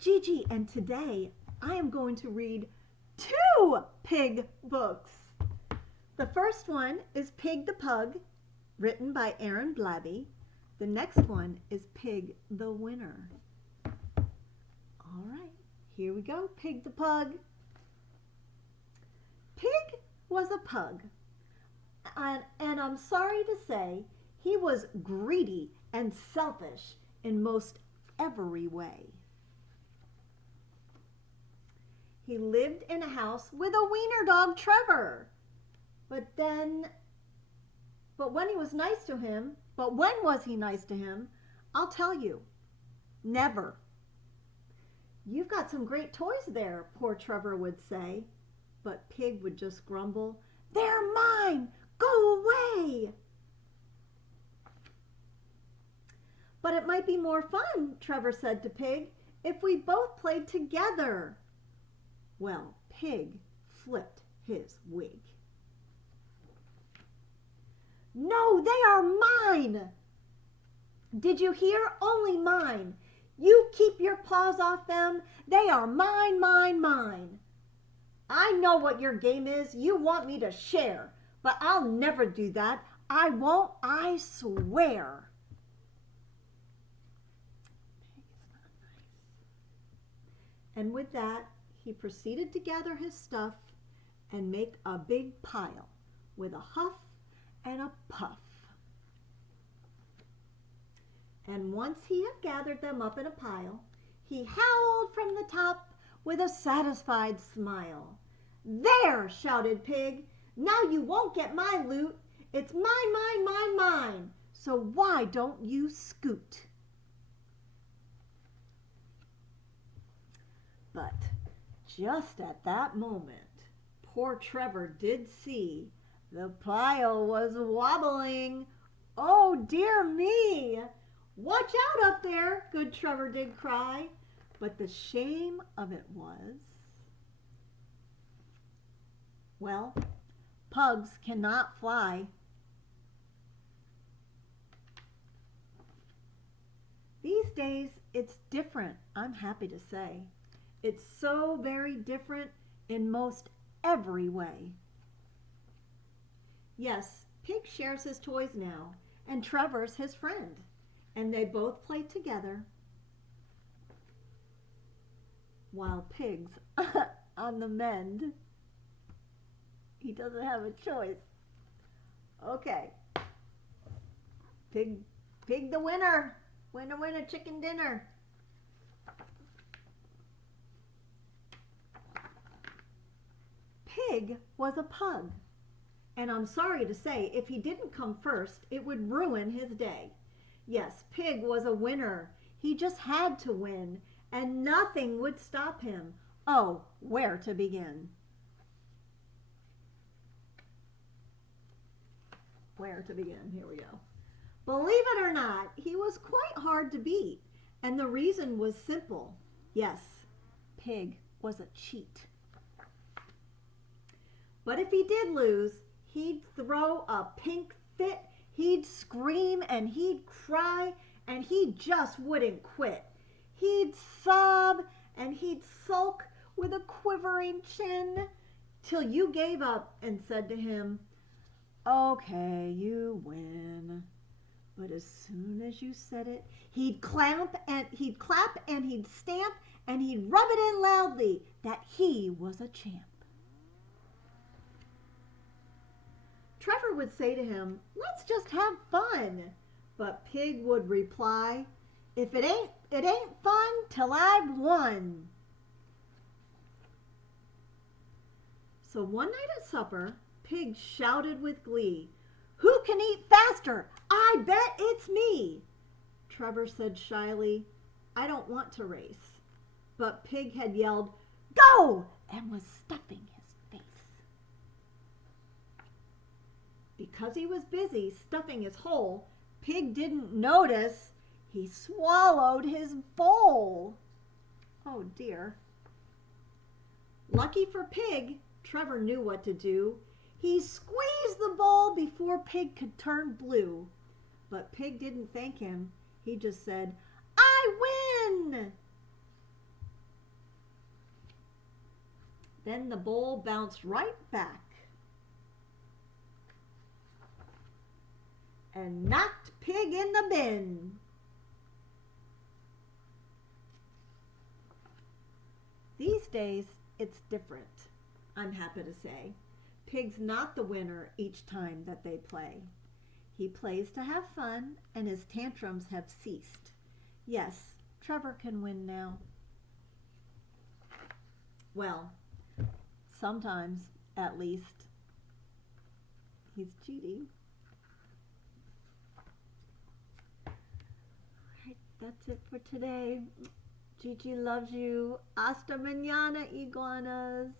Gigi, and today I am going to read 2 pig books. The first one is Pig the Pug, written by Blabey. The next one is Pig the Winner. All right, here we go, Pig the Pug. Pig was a pug, and I'm sorry to say he was greedy and selfish in most every way. He lived in a house with a wiener dog, Trevor. But when was he nice to him? I'll tell you, never. You've got some great toys there, poor Trevor would say. But Pig would just grumble, they're mine, go away. But it might be more fun, Trevor said to Pig, if we both played together. Well, Pig flipped his wig. No, they are mine. Did you hear? Only mine. You keep your paws off them. They are mine, mine, mine. I know what your game is. You want me to share, but I'll never do that. I won't, I swear. And with that, he proceeded to gather his stuff and make a big pile with a huff and a puff. And once he had gathered them up in a pile, he howled from the top with a satisfied smile. There, shouted Pig, now you won't get my loot. It's mine, mine, mine, mine. So why don't you scoot? But just at that moment, poor Trevor did see the pile was wobbling. Oh, dear me! Watch out up there, good Trevor did cry. But the shame of it was, well, pugs cannot fly. These days, it's different, I'm happy to say. It's so very different in most every way. Yes, Pig shares his toys now, and Trevor's his friend, and they both play together while Pig's on the mend. He doesn't have a choice. Okay. Pig the winner. Winner, winner, chicken dinner. Pig was a pug, and I'm sorry to say, if he didn't come first, it would ruin his day. Yes, Pig was a winner. He just had to win, and nothing would stop him. Oh, where to begin? Where to begin? Here we go. Believe it or not, he was quite hard to beat, and the reason was simple. Yes, Pig was a cheat. But if he did lose, he'd throw a pink fit, he'd scream and he'd cry, and he just wouldn't quit. He'd sob and he'd sulk with a quivering chin till you gave up and said to him, okay, you win. But as soon as you said it, he'd clap and he'd stamp and he'd rub it in loudly that he was a champ. Trevor would say to him, let's just have fun. But Pig would reply, if it ain't fun till I've won. So one night at supper, Pig shouted with glee, who can eat faster? I bet it's me. Trevor said shyly, I don't want to race. But Pig had yelled, go, and was stuffing his face. Because he was busy stuffing his hole, Pig didn't notice he swallowed his bowl. Oh dear. Lucky for Pig, Trevor knew what to do. He squeezed the bowl before Pig could turn blue. But Pig didn't thank him. He just said, I win! Then the bowl bounced right back and knocked Pig in the bin. These days, it's different, I'm happy to say. Pig's not the winner each time that they play. He plays to have fun, and his tantrums have ceased. Yes, Trevor can win now. Well, sometimes, at least, he's cheating. Alright, that's it for today. Gigi loves you. Hasta mañana, iguanas.